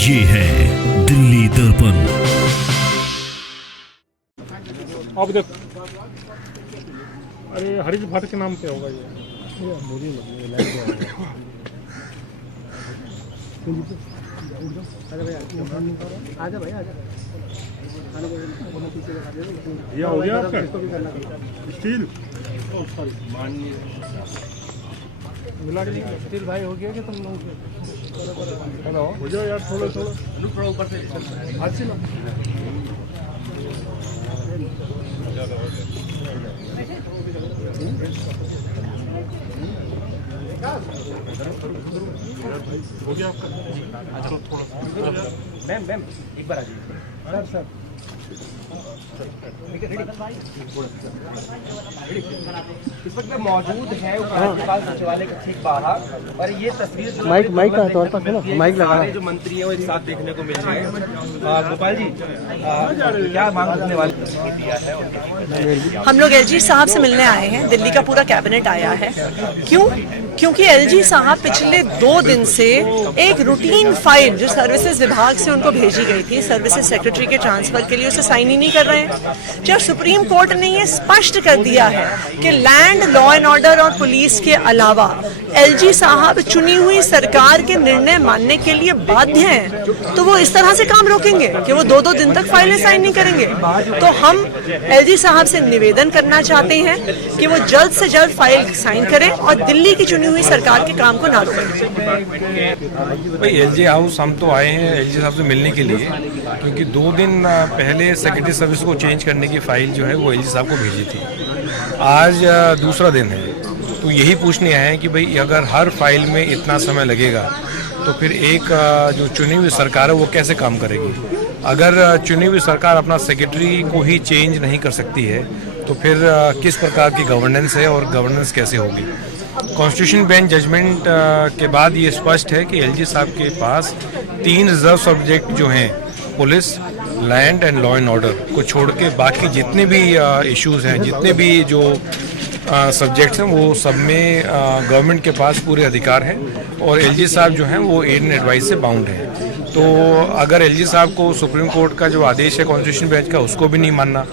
ये है दिल्ली दर्पण। अब देखो, अरे हरीश भट्ट के नाम पे होगा ये मुझे आजा भाई आजा। ये हो गया आपका स्टील मिला के स्टील भाई हो गया कि तुम लोग हेलो हो जाओ यार थोड़ा ऊपर से अच्छी ना हो गया आपका थोड़ा मैम एक बार आ जाइए सर इस वक्त मैं मौजूद है उपराज्यपाल सचिवालय के ठीक बाहर और ये तस्वीर जो माइक का तौर पर ना माइक लगा जो मंत्री हैं वो एक साथ देखने को मिल रहे हैं। गोपाल जी क्या मांग करने वाले दिया है? हम लोग एलजी साहब से मिलने आए हैं। दिल्ली का पूरा कैबिनेट आया है। क्यों? क्योंकि एलजी साहब पिछले 2 दिन से एक रूटीन फाइल जो सर्विसेज विभाग से उनको भेजी गई थी सर्विसेज सेक्रेटरी के ट्रांसफर के लिए उसे साइन ही नहीं कर रहे हैं। जब सुप्रीम कोर्ट ने ये स्पष्ट कर दिया है कि लैंड लॉ एंड ऑर्डर और पुलिस के अलावा एलजी साहब चुनी हुई सरकार के निर्णय मानने के लिए बाध्य हैं, तो वो इस तरह से काम रोकेंगे कि वो 2-2 दिन तक फाइलें साइन नहीं करेंगे। तो हम एलजी साहब से निवेदन करना चाहते हैं कि वो जल्द से जल्द फाइल साइन करें और दिल्ली की चुनी हुई सरकार के काम को ना रोकें। भाई एलजी हाउस हम तो आए हैं एलजी साहब से मिलने के लिए, क्योंकि 2 दिन पहले सेक्रेटरी सर्विस को चेंज करने की फाइल जो है वो एलजी साहब को भेजी थी। आज दूसरा दिन है, तो यही पूछने आए हैं कि भाई अगर हर फाइल में इतना समय लगेगा तो फिर एक जो चुनी हुई सरकार है वो कैसे काम करेगी। अगर चुनी हुई सरकार अपना सेक्रेटरी को ही चेंज नहीं कर सकती है तो फिर किस प्रकार की गवर्नेंस है और गवर्नेंस कैसे होगी। कॉन्स्टिट्यूशन बेंच जजमेंट के बाद ये स्पष्ट है कि एलजी साहब के पास 3 रिजर्व सब्जेक्ट जो हैं police, land and law and order को छोड़ के बाकी जितने भी इश्यूज हैं, जितने भी जो सब्जेक्ट्स हैं, वो सब में गवर्नमेंट के पास पूरे अधिकार हैं और एलजी साहब जो हैं वो एड एंड एडवाइस से बाउंड हैं। तो अगर एलजी साहब को सुप्रीम कोर्ट का जो आदेश है कॉन्स्टिट्यूशन बेंच का उसको भी नहीं मानना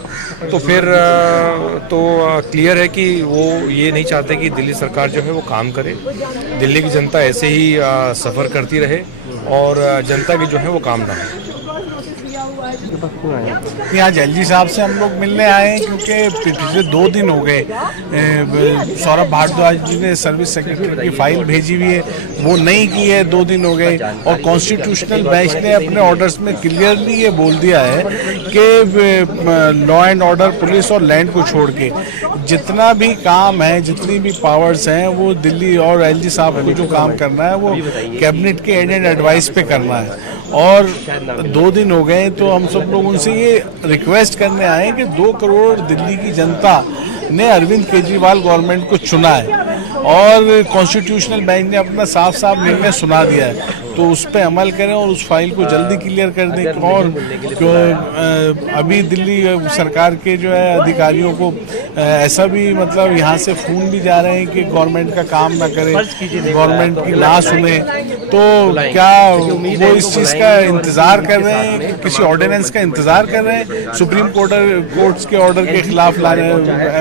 तो फिर तो क्लियर है कि वो ये नहीं चाहते कि दिल्ली सरकार जो है वो काम करे, दिल्ली की जनता ऐसे ही सफ़र करती रहे और जनता की जो है वो काम ना हो। आज एलजी साहब से हम लोग मिलने आए हैं क्योंकि पिछले 2 दिन हो गए सौरभ भारद्वाज जी ने सर्विस सेक्रेटरी की फाइल भेजी हुई है, वो नहीं की है। 2 दिन हो गए और कॉन्स्टिट्यूशनल बेंच ने अपने ऑर्डर्स में क्लियरली ये बोल दिया है कि लॉ एंड ऑर्डर, पुलिस और लैंड को छोड़ के जितना भी काम है, जितनी भी पावर्स हैं, वो दिल्ली और एलजी साहब को जो काम करना है वो कैबिनेट के एड एंड एडवाइस पे करना है। और 2 दिन हो गए तो हम सब लोग उनसे ये रिक्वेस्ट करने आए कि 2 करोड़ दिल्ली की जनता ने अरविंद केजरीवाल गवर्नमेंट को चुना है और कॉन्स्टिट्यूशनल बेंच ने अपना साफ साफ निर्णय सुना दिया है, तो उस पर अमल करें और उस फाइल को जल्दी क्लियर कर दें। और अभी दिल्ली सरकार के जो है अधिकारियों को ऐसा भी मतलब यहाँ से फोन भी जा रहे हैं कि गवर्नमेंट का काम ना करे, गवर्नमेंट की ना सुने, तो क्या वो इस चीज़ का इंतज़ार कर रहे हैं, किसी ऑर्डिनेंस का इंतज़ार कर रहे हैं सुप्रीम कोर्ट्स के ऑर्डर के खिलाफ लाने,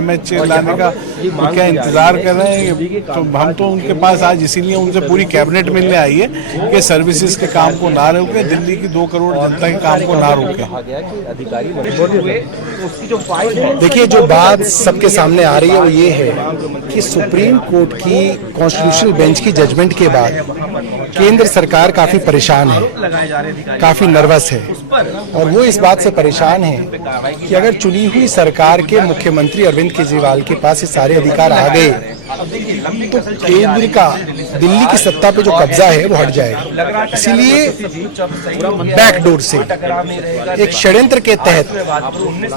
MH लाने का क्या इंतज़ार कर रहे हैं। तो हम तो उनके पास आज इसीलिए उनसे पूरी कैबिनेट मिलने आई है कि सर्विसेज के काम को ना रोके, दिल्ली की 2 करोड़ जनता के काम को ना रोके। देखिए, जो बात सबके सामने आ रही है वो ये है कि सुप्रीम कोर्ट की कॉन्स्टिट्यूशनल बेंच की जजमेंट के बाद केंद्र सरकार काफी परेशान है, काफी नर्वस है और वो इस बात से परेशान है कि अगर चुनी हुई सरकार के मुख्यमंत्री अरविंद केजरीवाल के पास ये सारे अधिकार आ गए तो केंद्र का दिल्ली की सत्ता पे जो कब्जा है वो हट जाएगा। इसीलिए बैकडोर से एक षड्यंत्र के तहत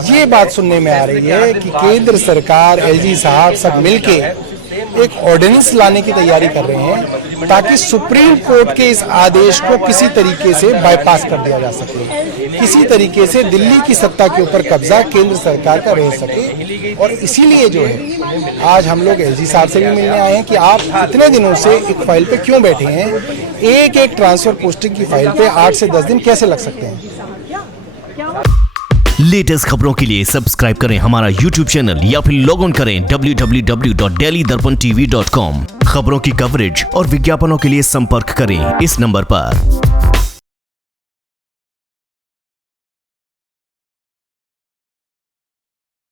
ये बात सुनने में आ रही है कि केंद्र सरकार, एलजी साहब सब मिलके एक ऑर्डिनेंस लाने की तैयारी कर रहे हैं ताकि सुप्रीम कोर्ट के इस आदेश को किसी तरीके से बाईपास कर दिया जा सके, किसी तरीके से दिल्ली की सत्ता के ऊपर कब्जा केंद्र सरकार का रह सके। और इसीलिए जो है आज हम लोग एलजी साहब से भी मिलने आए हैं कि आप इतने दिनों से एक फाइल पे क्यों बैठे हैं, एक एक ट्रांसफर पोस्टिंग की फाइल पे 8 से 10 दिन कैसे लग सकते हैं। लेटेस्ट खबरों के लिए सब्सक्राइब करें हमारा YouTube चैनल या फिर लॉग ऑन करें www.delhidarpantv.com। खबरों की कवरेज और विज्ञापनों के लिए संपर्क करें इस नंबर पर।